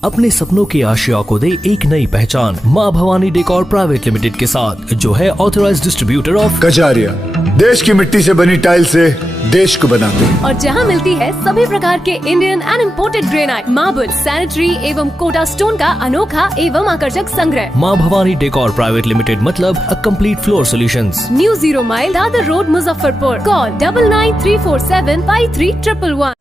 अपने सपनों की आशिया को दे एक नई पहचान माँ भवानी डेकोर प्राइवेट लिमिटेड के साथ, जो है ऑथराइज्ड डिस्ट्रीब्यूटर ऑफ कजारिया। देश की मिट्टी से बनी टाइल से देश को बनाते हैं। और जहाँ मिलती है सभी प्रकार के Indian and imported granite, marble, sanitary एवं कोटा स्टोन का अनोखा एवं आकर्षक संग्रह। माँ भवानी डेकोर प्राइवेट लिमिटेड मतलब a complete floor solutions. New 0 mile Dadar road, Muzaffarpur. Call 9934753111।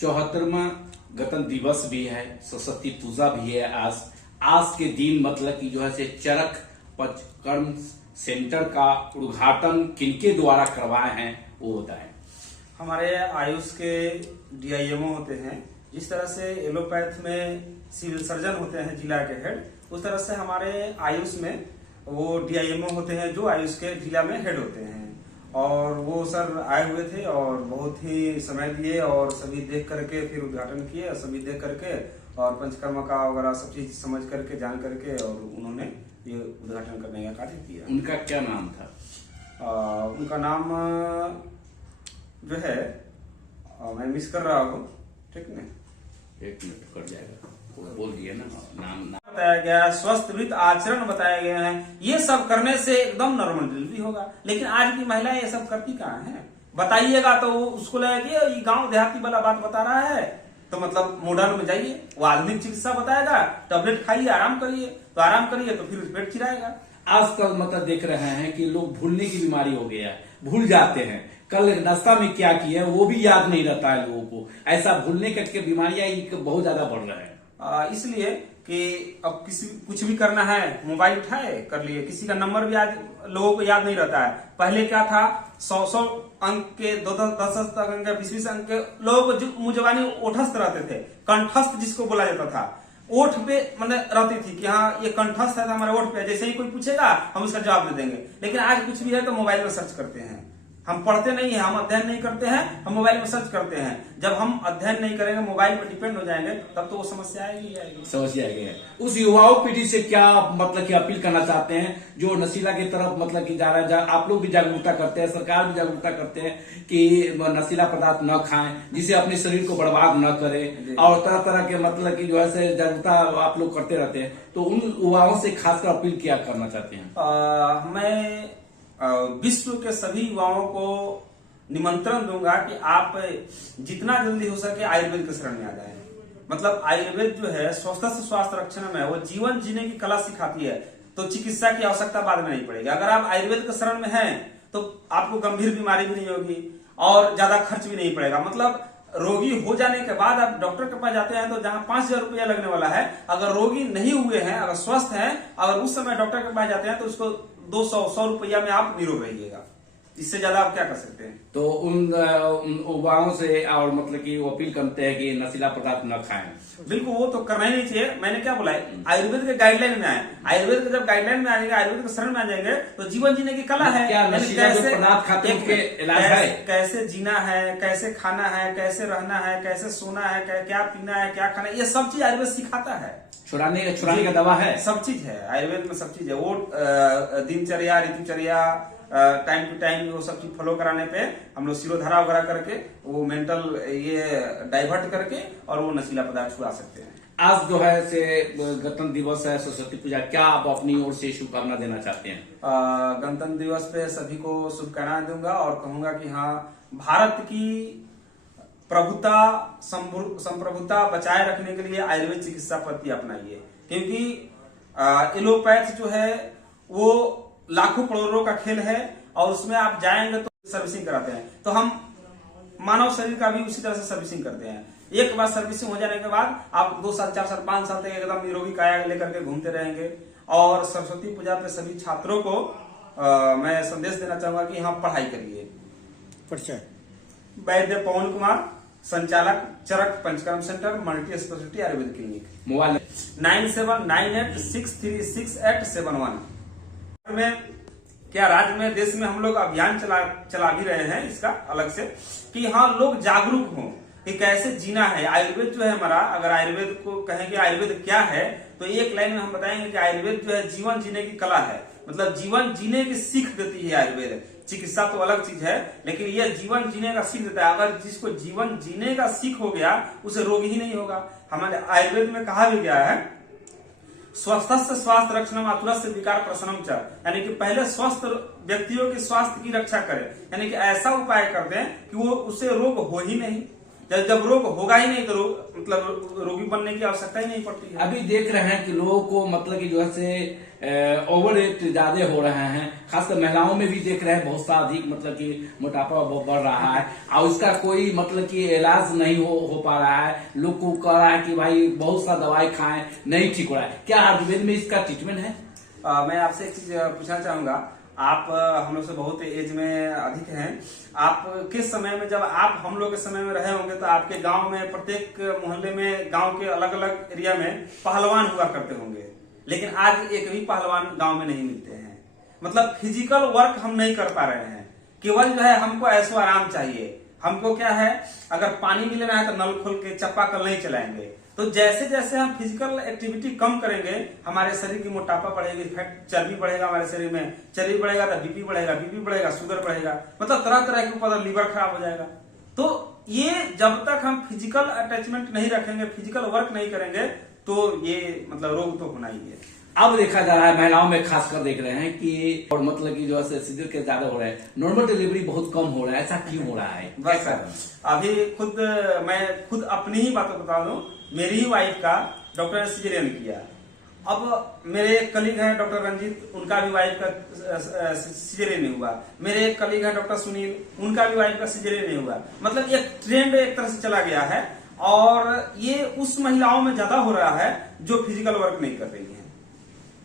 चौहत्तरवां गणतंत्र दिवस भी है, सरस्वती पूजा भी है। आज के दिन मतलब कि जो है से चरक पंचकर्म सेंटर का उद्घाटन किनके द्वारा करवाए हैं वो होता है। हमारे आयुष के डीआईएमओ होते हैं। जिस तरह से एलोपैथ में सिविल सर्जन होते हैं जिला के हेड, उस तरह से हमारे आयुष में वो डीआईएमओ होते हैं जो आयुष के जिला में हेड होते हैं। और वो सर आए हुए थे और बहुत ही समय दिए और सभी देख करके फिर उद्घाटन किए, सभी देख करके और पंचकर्मा का वगैरह सब चीज समझ करके जान करके और उन्होंने ये उद्घाटन करने का कार्य किया। उनका क्या नाम था? उनका नाम जो है मैं मिस कर रहा हूँ, ठीक है, 1 मिनट कर जाएगा, बोल दिया ना नाम बताया गया है, स्वस्थ वृत्त आचरण बताया गया है। ये सब करने से एकदम नॉर्मल डिलीवरी होगा। लेकिन आज की महिलाएं ये सब करती कहाँ हैं? बताइएगा तो वो उसको लगेगा ये गांव देहाती वाला बात बता रहा है, तो मतलब मॉडर्न में जाइए, वो आधुनिक चिकित्सा बताएगा, टैबलेट खाइए, आराम करिए, तो आराम करिए तो फिर पेट चिराएगा। आजकल मतलब देख रहे हैं कि लोग भूलने की बीमारी हो गया है, भूल जाते हैं कल नाश्ता में क्या किया वो भी याद नहीं रहता है लोगों को। ऐसा भूलने करके बीमारियां बहुत ज्यादा बढ़ रहा है। इसलिए कि अब किसी कुछ भी करना है मोबाइल उठाए कर लिए। किसी का नंबर भी आज लोगों को याद नहीं रहता है। पहले क्या था, 100 अंक के 10 अंक के 20 अंक के लोगों को मुंह जबानी ओठस्थ रहते थे, कंठस्थ जिसको बोला जाता था। ओठ पे मतलब रहती थी कि हाँ ये कंठस्थ है तो हमारे ओठ पे, जैसे ही कोई पूछेगा हम उसका जवाब दे देंगे। लेकिन आज कुछ भी है तो मोबाइल में सर्च करते हैं। हम पढ़ते नहीं है, हम अध्ययन नहीं करते हैं, हम मोबाइल में सर्च करते हैं। जब हम अध्ययन नहीं करेंगे, मोबाइल पर डिपेंड हो जाएंगे, तब तो वो समस्या आएगी। समस्या आएगी। उस युवाओं पीढ़ी से क्या मतलब कि अपील करना चाहते हैं जो नशीला की तरफ मतलब कि जा रहा है? आप लोग भी जागरूकता करते हैं, सरकार भी जागरूकता करते हैं कि नशीला पदार्थ न खाएं, जिसे अपने शरीर को बर्बाद न करें, और तरह तरह के मतलब कि जो है जागरूकता आप लोग करते रहते हैं। तो उन युवाओं से खासकर अपील क्या करना चाहते हैं? मैं विश्व के सभी युवाओं को निमंत्रण दूंगा कि आप जितना जल्दी हो सके आयुर्वेद के शरण में आ जाएं। मतलब आयुर्वेद जो है स्वस्थ से स्वास्थ्य रक्षण में वो जीवन जीने की कला सिखाती है, तो चिकित्सा की आवश्यकता बाद में नहीं पड़ेगी। अगर आप आयुर्वेद के शरण में हैं तो आपको गंभीर बीमारी भी नहीं होगी और ज्यादा खर्च भी नहीं पड़ेगा। मतलब रोगी हो जाने के बाद आप डॉक्टर के पास जाते हैं तो जहां 5,000 रुपया लगने वाला है, अगर रोगी नहीं हुए हैं, अगर स्वस्थ हैं, अगर उस समय डॉक्टर के पास जाते हैं तो उसको 200-100 रुपया में आप निरोग रहिएगा। इससे ज्यादा आप क्या कर सकते हैं? तो उन युवाओं से और मतलब कि वो अपील करते हैं कि नशीला पदार्थ न खाएं। बिल्कुल, वो तो करना ही नहीं चाहिए। मैंने क्या बोला है, आयुर्वेद के गाइडलाइन में आए। आयुर्वेद के जब गाइडलाइन में आ जाएंगे, आयुर्वेद के शरण में आ जाएंगे तो जीवन जीने की कला है। क्या नशीला जो पदार्थ खाते हैं उनके इलाज है? कैसे जीना है, कैसे खाना है, कैसे रहना है, कैसे सोना है, क्या पीना है, क्या खाना है, ये सब चीज आयुर्वेद सिखाता है। छुड़ाने का दवा है, सब चीज है आयुर्वेद में, सब चीज है। वो दिनचर्या, ऋतुचर्या, टाइम टू टाइम वो सब चीज फॉलो कराने पे हम लोग सिरोधारा वगैरह करके वो मेंटल ये डाइवर्ट करके और वो नशीला पदार्थ छुड़ा सकते हैं। आज जो है से गणतंत्र दिवस है, सरस्वती पूजा, क्या आप अपनी ओर से शुभकामना देना चाहते हैं? गणतंत्र दिवस पे सभी को शुभकामनाएं दूंगा और कहूंगा कि हाँ, भारत की प्रभुता संप्रभुता बचाए रखने के लिए आयुर्वेद चिकित्सा पद्धति अपनाइए। क्योंकि एलोपैथ जो है वो लाखों करोड़ों का खेल है और उसमें आप जाएंगे तो सर्विसिंग कराते हैं। तो हम मानव शरीर का भी उसी तरह से सर्विसिंग करते हैं। एक बार सर्विसिंग हो जाने के बाद आप 2 साल, 4 साल, 5 साल तक एकदम निरोगी काया लेकर के घूमते रहेंगे। और सरस्वती पूजा पे सभी छात्रों को मैं संदेश देना चाहूंगा कि हाँ, पढ़ाई करिए। वैद्य पवन कुमार, संचालक, Charak Panchakarma centre, multi speciality Ayurveda clinic. Mobile 9798636871 में क्या राज्य में, देश में हम लोग अभियान चला भी रहे हैं इसका अलग से, कि हाँ लोग जागरूक हों कि कैसे जीना है। आयुर्वेद जो है हमारा, अगर आयुर्वेद को कहेंगे आयुर्वेद क्या है, तो एक लाइन में हम बताएंगे कि आयुर्वेद जो है जीवन जीने की कला है। मतलब जीवन जीने की सीख देती है आयुर्वेद। चिकित्सा तो अलग चीज है, लेकिन यह जीवन जीने का सीख देता है। अगर जिसको जीवन जीने का सीख हो गया उसे रोग ही नहीं होगा। हमारे आयुर्वेद में कहा भी गया है, स्वस्थ से स्वास्थ्य रक्षणम आतुरस्य से विकार प्रशमनम च, यानी कि पहले स्वस्थ व्यक्तियों के स्वास्थ्य की रक्षा करें, यानी कि ऐसा उपाय कर दें कि वो उसे रोग हो ही नहीं। जब रोग होगा ही नहीं तो मतलब रोगी बनने की आवश्यकता ही नहीं पड़ती है। अभी देख रहे हैं कि लोगों को मतलब कि जो है से ओवर वेट ज्यादा हो रहे हैं, खासकर महिलाओं में भी देख रहे हैं बहुत सा अधिक मतलब कि मोटापा बढ़ रहा है और उसका कोई मतलब कि इलाज नहीं हो पा रहा है। लोग को कह रहा है कि भाई बहुत सा दवाई खाएं, नहीं ठीक हो रहा है। क्या आयुर्वेद में इसका ट्रीटमेंट है? मैं आपसे एक चीज पूछना चाहूंगा। आप हम लोग से बहुत एज में अधिक हैं। आप किस समय में, जब आप हम लोग के समय में रहे होंगे तो आपके गांव में प्रत्येक मोहल्ले में, गांव के अलग अलग एरिया में पहलवान हुआ करते होंगे, लेकिन आज एक भी पहलवान गांव में नहीं मिलते हैं। मतलब फिजिकल वर्क हम नहीं कर पा रहे हैं। केवल जो है हमको ऐसो आराम चाहिए। हमको क्या है, अगर पानी मिलना है तो नल खोल के चापाकल नहीं चलाएंगे। तो जैसे जैसे हम फिजिकल एक्टिविटी कम करेंगे हमारे शरीर की मोटापा बढ़ेगी, फैट चर्बी बढ़ेगा हमारे शरीर में, चर्बी बढ़ेगा तो बीपी बढ़ेगा, शुगर बढ़ेगा, मतलब तरह तरह के ऊपर लीवर खराब हो जाएगा। तो ये जब तक हम फिजिकल अटैचमेंट नहीं रखेंगे, फिजिकल वर्क नहीं करेंगे तो ये मतलब रोग तो होना ही है। अब देखा जा रहा है महिलाओं में खासकर देख रहे हैं कि और मतलब कि जो है सीजर के ज्यादा हो रहे हैं, नॉर्मल डिलीवरी बहुत कम हो रहा है। ऐसा क्यों हो रहा है? बस अभी मैं खुद अपनी ही बात बता दूं, मेरी ही वाइफ का डॉक्टर ने सिजेरियन किया। अब मेरे एक कलीग हैं डॉक्टर रंजीत, उनका भी वाइफ का सिजेरियन नहीं हुआ। मेरे एक कलीग हैं डॉक्टर सुनील, उनका भी वाइफ का सिजेरियन नहीं हुआ। मतलब एक ट्रेंड एक तरह से चला गया है और ये उस महिलाओं में ज्यादा हो रहा है जो फिजिकल वर्क नहीं कर रही है।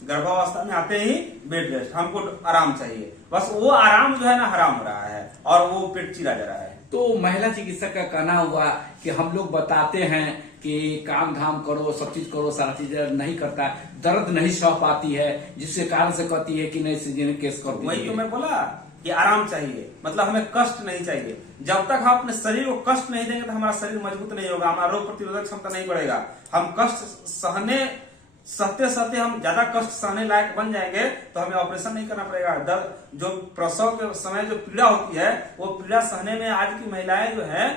गर्भावस्था में आते ही बेड रेस्ट, हमको आराम चाहिए, बस वो आराम जो है ना हराम हो रहा है और वो पेट चिरा जा रहा है। तो महिला चिकित्सक का कहना हुआ कि हम लोग बताते हैं कि काम धाम करो, सब चीज करो, सारा चीज नहीं करता, दर्द नहीं सह पाती है, जिसके कारण से कहती है कि नहीं सीजन केस कर दीजिए। वही तो मैं बोला कि आराम चाहिए, मतलब हमें कष्ट नहीं चाहिए। जब तक हम अपने शरीर को कष्ट नहीं देंगे तो हमारा शरीर मजबूत नहीं होगा, हमारा रोग प्रतिरोधक क्षमता नहीं बढ़ेगा। हम कष्ट सहते सहते हम ज्यादा कष्ट सहने लायक बन जाएंगे तो हमें ऑपरेशन नहीं करना पड़ेगा। दर्द जो प्रसव के समय जो पीड़ा होती है वो पीड़ा सहने में आज की महिलाएं जो है